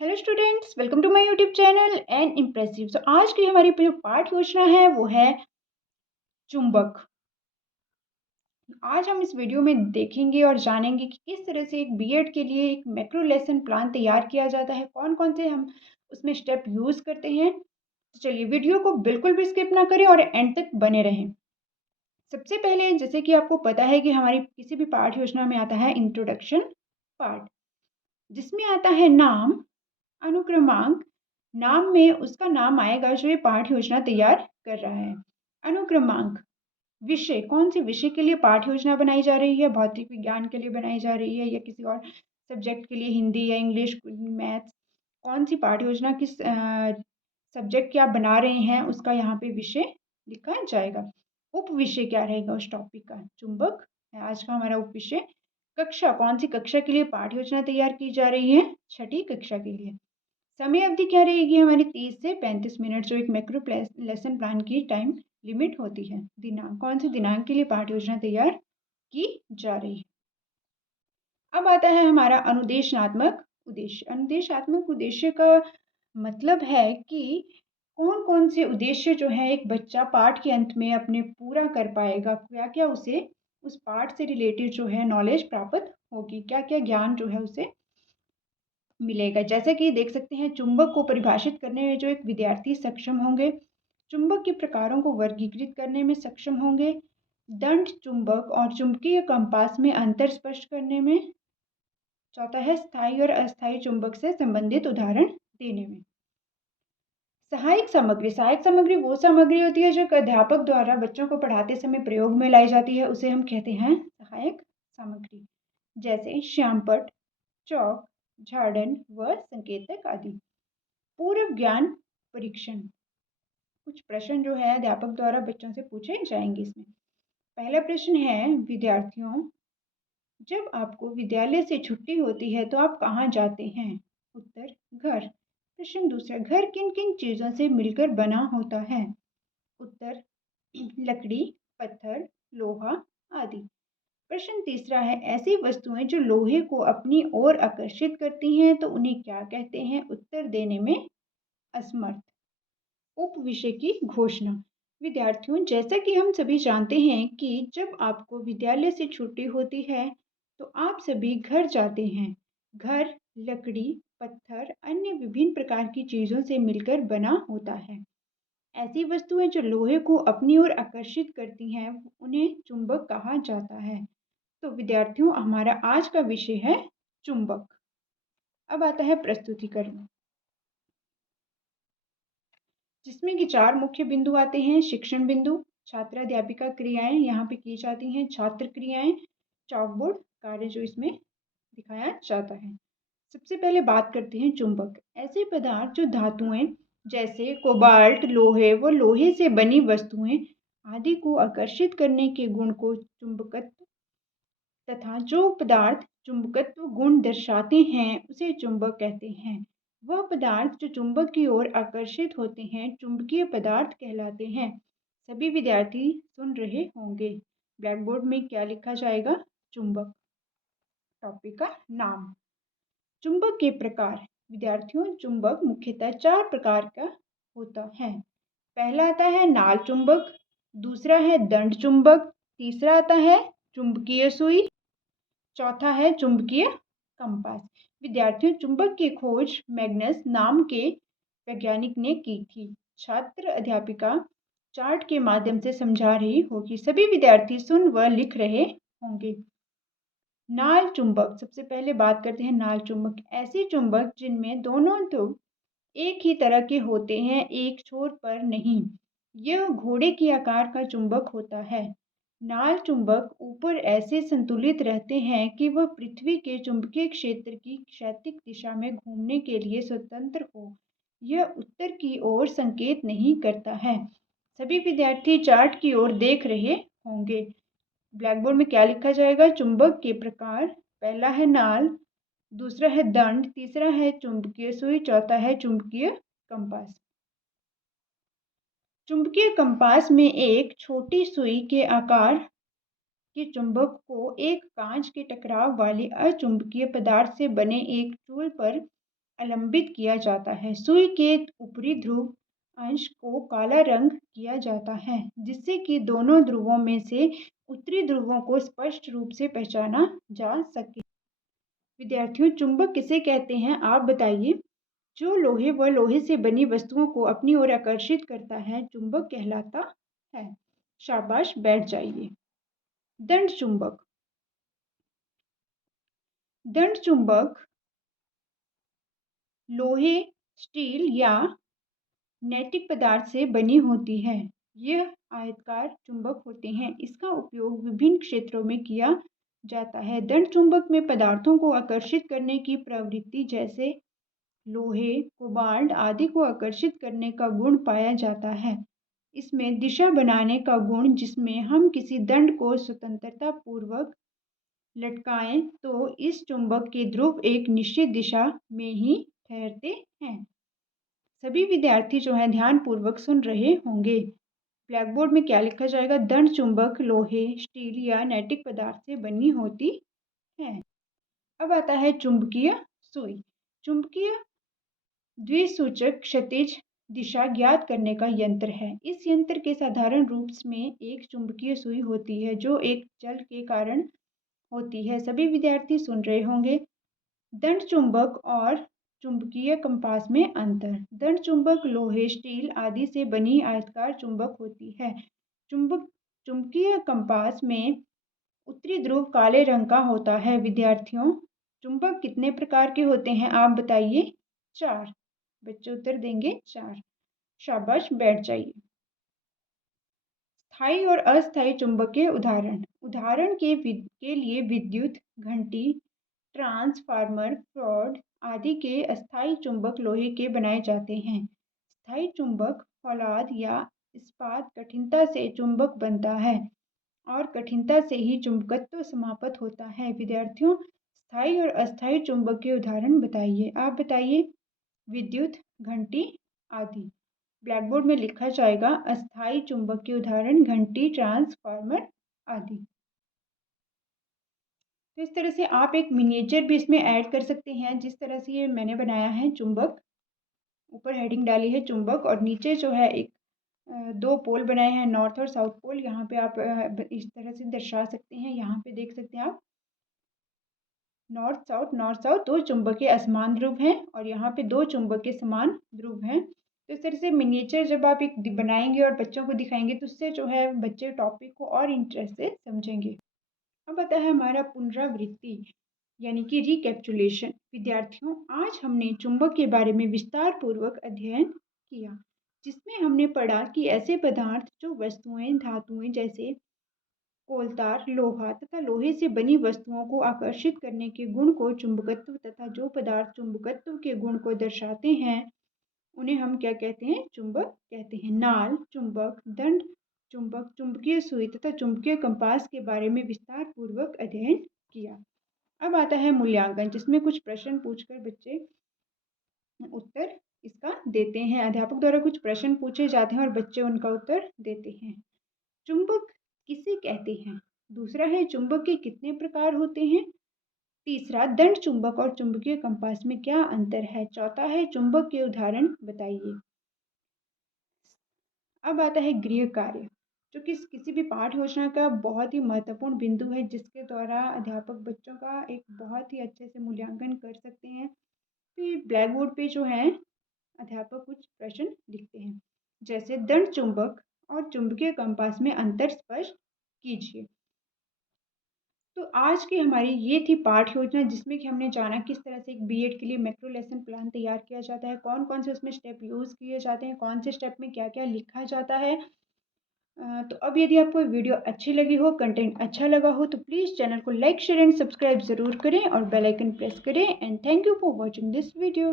Hello students, welcome to my YouTube channel and impressive. आज की हमारी जो पाठ योजना है वो है चुंबक। आज हम इस वीडियो में देखेंगे और जानेंगे कि किस तरह से एक बीएड के लिए एक मैक्रो लेसन प्लान तैयार किया जाता है, कौन कौन से हम उसमें स्टेप यूज़ करते हैं। तो चलिए वीडियो को बिल्कुल भी स्किप ना करें और एंड तक बने रहें। सबसे पहले जैसे कि आपको पता है कि हमारी किसी भी पाठ योजना में आता है इंट्रोडक्शन पार्ट, जिसमें आता है नाम, अनुक्रमांक। नाम में उसका नाम आएगा जो ये पाठ योजना तैयार कर रहा है। अनुक्रमांक, विषय, कौन से विषय के लिए पाठ योजना बनाई जा रही है, भौतिक विज्ञान के लिए बनाई जा रही है या किसी और सब्जेक्ट के लिए, हिंदी या इंग्लिश, मैथ्स, कौन सी पाठ योजना किस सब्जेक्ट की आप बना रहे हैं उसका यहाँ पे विषय लिखा जाएगा। उप विषय क्या रहेगा उस टॉपिक का, चुंबक है आज का हमारा उप विषय। कक्षा, कौन सी कक्षा के लिए पाठ योजना तैयार की जा रही है, छठी कक्षा के लिए। समय अवधि क्या रहेगी हमारी, 30 से 35 मिनट, जो एक मैक्रो लेसन प्लान की टाइम लिमिट होती है। दिनांक, कौन से दिनांक के लिए पाठ योजना तैयार की जा रही है। अब आता है हमारा अनुदेशात्मक उद्देश्य। अनुदेशात्मक उद्देश्य का मतलब है कि कौन कौन से उद्देश्य जो है एक बच्चा पाठ के अंत में अपने पूरा कर पाएगा, क्या क्या उसे उस पाठ से रिलेटेड जो है नॉलेज प्राप्त होगी, क्या क्या ज्ञान जो है उसे मिलेगा। जैसे कि देख सकते हैं, चुंबक को परिभाषित करने में जो एक विद्यार्थी सक्षम होंगे, चुंबक के प्रकारों को वर्गीकृत करने में सक्षम होंगे, दंड चुंबक और चुंबकीय कंपास में अंतर स्पष्ट करने में, चौथा है स्थायी और अस्थायी चुंबक से संबंधित उदाहरण देने में। सहायक सामग्री, सहायक सामग्री वो सामग्री होती है जो अध्यापक द्वारा बच्चों को पढ़ाते समय प्रयोग में लाई जाती है, उसे हम कहते हैं सहायक सामग्री। जैसे श्यामपट्ट, चौक, झाड़न व संकेतक आदि। पूर्व ज्ञान परीक्षण, कुछ प्रश्न जो है अध्यापक द्वारा बच्चों से पूछे जाएंगे इसमें। पहला प्रश्न है, विद्यार्थियों, जब आपको विद्यालय से छुट्टी होती है तो आप कहाँ जाते हैं। उत्तर, घर। प्रश्न दूसरा, घर किन किन चीजों से मिलकर बना होता है। उत्तर, लकड़ी, पत्थर, लोहा आदि। प्रश्न तीसरा है, ऐसी वस्तुएं जो लोहे को अपनी ओर आकर्षित करती हैं तो उन्हें क्या कहते हैं। उत्तर देने में असमर्थ। उप विषय की घोषणा। विद्यार्थियों, जैसा कि हम सभी जानते हैं कि जब आपको विद्यालय से छुट्टी होती है तो आप सभी घर जाते हैं। घर लकड़ी, पत्थर, अन्य विभिन्न प्रकार की चीजों से मिलकर बना होता है। ऐसी वस्तुएं जो लोहे को अपनी ओर आकर्षित करती हैं उन्हें चुंबक कहा जाता है। तो विद्यार्थियों, हमारा आज का विषय है चुंबक। अब आता है प्रस्तुतिकरण, जिसमें कि 4 मुख्य बिंदु आते हैं। शिक्षण बिंदु, छात्र अध्यापिका क्रियाएं यहाँ पे की जाती हैं, छात्र क्रियाएं, चॉकबोर्ड कार्य जो इसमें दिखाया जाता है। सबसे पहले बात करते हैं चुंबक। ऐसे पदार्थ जो धातुएं जैसे कोबाल्ट, लोहे व लोहे से बनी वस्तुएं आदि को आकर्षित करने के गुण को चुंबकत्व, तथा जो पदार्थ चुंबकत्व गुण दर्शाते हैं उसे चुंबक कहते हैं। वह पदार्थ जो चुंबक की ओर आकर्षित होते हैं चुंबकीय पदार्थ कहलाते हैं। सभी विद्यार्थी सुन रहे होंगे। ब्लैक बोर्ड में क्या लिखा जाएगा, चुंबक, टॉपिक का नाम। चुंबक के प्रकार। विद्यार्थियों, चुंबक मुख्यतः 4 प्रकार का होता है। पहला आता है नाल चुंबक, दूसरा है दंड चुंबक, तीसरा आता है चुंबकीय सुई, चौथा है चुंबकीय कंपास। विद्यार्थियों, चुंबक की खोज मैग्नस नाम के वैज्ञानिक ने की थी। छात्र अध्यापिका चार्ट के माध्यम से समझा रही होगी, सभी विद्यार्थी सुन व लिख रहे होंगे। नाल चुंबक, सबसे पहले बात करते हैं नाल चुंबक। ऐसे चुंबक जिनमें दोनों ध्रुव एक ही तरह के होते हैं, एक छोर पर नहीं, यह घोड़े के आकार का चुंबक होता है। नाल चुंबक ऊपर ऐसे संतुलित रहते हैं कि वह पृथ्वी के चुंबकीय क्षेत्र की क्षैतिज दिशा में घूमने के लिए स्वतंत्र हो। यह उत्तर की ओर संकेत नहीं करता है। सभी विद्यार्थी चार्ट की ओर देख रहे होंगे। ब्लैक बोर्ड में क्या लिखा जाएगा, चुंबक के प्रकार। पहला है नाल, दूसरा है दंड, तीसरा है चुंबकीय सुई, चौथा है चुंबकीय कंपास। चुंबकीय कंपास में एक छोटी सुई के आकार के चुंबक को एक कांच के टकराव वाले अचुंबकीय पदार्थ से बने एक टूल पर अलंबित किया जाता है। सुई के ऊपरी ध्रुव अंश को काला रंग किया जाता है, जिससे कि दोनों ध्रुवों में से उत्तरी ध्रुवों को स्पष्ट रूप से पहचाना जा सके। विद्यार्थियों, चुंबक किसे कहते हैं, आप बताइए। जो लोहे व लोहे से बनी वस्तुओं को अपनी ओर आकर्षित करता है, चुंबक कहलाता है। शाबाश, बैठ जाइए। दंड चुंबक। दंड चुंबक लोहे, स्टील या नैतिक पदार्थ से बनी होती है। यह आयताकार चुंबक होते हैं। इसका उपयोग विभिन्न क्षेत्रों में किया जाता है। दंड चुंबक में पदार्थों को आकर्षित करने की प्रवृत्ति, जैसे लोहे, कोबाल्ट आदि को आकर्षित करने का गुण पाया जाता है। इसमें दिशा बनाने का गुण, जिसमें हम किसी दंड को स्वतंत्रता पूर्वक लटकाएं तो इस चुंबक के ध्रुव एक निश्चित दिशा में ही ठहरते हैं। सभी विद्यार्थी जो हैं ध्यानपूर्वक सुन रहे होंगे। ब्लैक बोर्ड में क्या लिखा जाएगा? दंड चुंबक लोहे, स्टील या नैतिक पदार्थ से बनी होती है। अब आता है चुंबकीय सुई। चुंबकीय द्विसूचक क्षैतिज दिशा ज्ञात करने का यंत्र है। इस यंत्र के साधारण रूप में एक चुंबकीय सुई होती है, जो एक जल के कारण होती है। सभी विद्यार्थी सुन रहे होंगे। दंड चुंबक और चुंबकीय कंपास में अंतर। दंड चुंबक लोहे, स्टील आदि से बनी आयताकार चुंबक होती है। चुंबकीय कंपास में उत्तरी ध्रुव काले रंग का होता है। विद्यार्थियों, चुंबक कितने प्रकार के होते हैं, आप बताइए। 4। बच्चे उत्तर देंगे 4। शाबाश, बैठ जाइए। स्थायी और अस्थायी चुंबकीय उदाहरण। उदाहरण के लिए विद्युत घंटी, ट्रांसफार्मर, रॉड आदि के अस्थायी चुंबक लोहे के बनाए जाते हैं। स्थायी चुंबक फौलाद या इस्पात कठिनता से चुंबक बनता है और कठिनता से ही चुंबकत्व समाप्त होता है। विद्यार्थियों, स्थायी और अस्थायी चुंबक के उदाहरण बताइए। आप बताइए। विद्युत घंटी आदि। ब्लैक बोर्ड में लिखा जाएगा अस्थायी चुंबक के उदाहरण घंटी, ट्रांसफार्मर आदि। तो इस तरह से आप एक मिनिएचर भी इसमें ऐड कर सकते हैं। जिस तरह से ये मैंने बनाया है चुंबक, ऊपर हेडिंग डाली है चुंबक और नीचे जो है एक 2 पोल बनाए हैं, नॉर्थ और साउथ पोल। यहाँ पे आप इस तरह से दर्शा सकते हैं। यहाँ पे देख सकते हैं आप नॉर्थ साउथ 2 चुंबक के असमान ध्रुव हैं और यहाँ पे 2 चुंबक के समान ध्रुव हैं। तो इस तरह से मिनिएचर जब आप एक बनाएंगे और बच्चों को दिखाएंगे तो उससे जो है बच्चे टॉपिक को और इंटरेस्ट से समझेंगे। अब आता है हमारा पुनरावृत्ति यानी कि रिकैप्चुलेशन। विद्यार्थियों, आज हमने चुंबक के बारे में विस्तार पूर्वक अध्ययन किया, जिसमें हमने पढ़ा कि ऐसे पदार्थ जो वस्तुएं, धातुएं जैसे कोलतार, लोहा तथा लोहे से बनी वस्तुओं को आकर्षित करने के गुण को चुंबकत्व तथा जो पदार्थ चुंबकत्व के गुण को दर्शाते हैं उन्हें हम क्या कहते हैं? चुंबक कहते हैं। नाल, चुंबक, दंड चुंबक, चुंबकीय सुई तथा चुंबकीय कंपास के बारे में विस्तार पूर्वक अध्ययन किया। अब आता है मूल्यांकन, जिसमें कुछ प्रश्न पूछकर बच्चे उत्तर इसका देते हैं। अध्यापक द्वारा कुछ प्रश्न पूछे जाते हैं और बच्चे उनका उत्तर देते हैं। चुंबक किसे कहते हैं? दूसरा है चुंबक के कितने प्रकार होते हैं? तीसरा, दंड चुंबक और चुंबकीय कंपास में क्या अंतर है? चौथा है चुंबक के उदाहरण बताइए। अब आता है गृह कार्य, जो कि किसी भी पाठ योजना का बहुत ही महत्वपूर्ण बिंदु है, जिसके द्वारा अध्यापक बच्चों का एक बहुत ही अच्छे से मूल्यांकन कर सकते हैं। तो ये ब्लैक बोर्ड पे जो है अध्यापक कुछ प्रश्न लिखते हैं, जैसे दंड चुंबक और चुंबकीय कंपास में अंतर स्पष्ट कीजिए। तो आज की हमारी ये थी पाठ योजना, जिसमें कि हमने जाना किस तरह से एक बीएड के लिए मैक्रो लेसन प्लान तैयार किया जाता है, कौन कौन से उसमें स्टेप यूज़ किए जाते हैं, कौन से स्टेप में क्या क्या लिखा जाता है। तो अब यदि आपको वीडियो अच्छी लगी हो, कंटेंट अच्छा लगा हो, तो प्लीज़ चैनल को लाइक, शेयर एंड सब्सक्राइब ज़रूर करें और बेल आइकन प्रेस करें। And thank you for watching this video.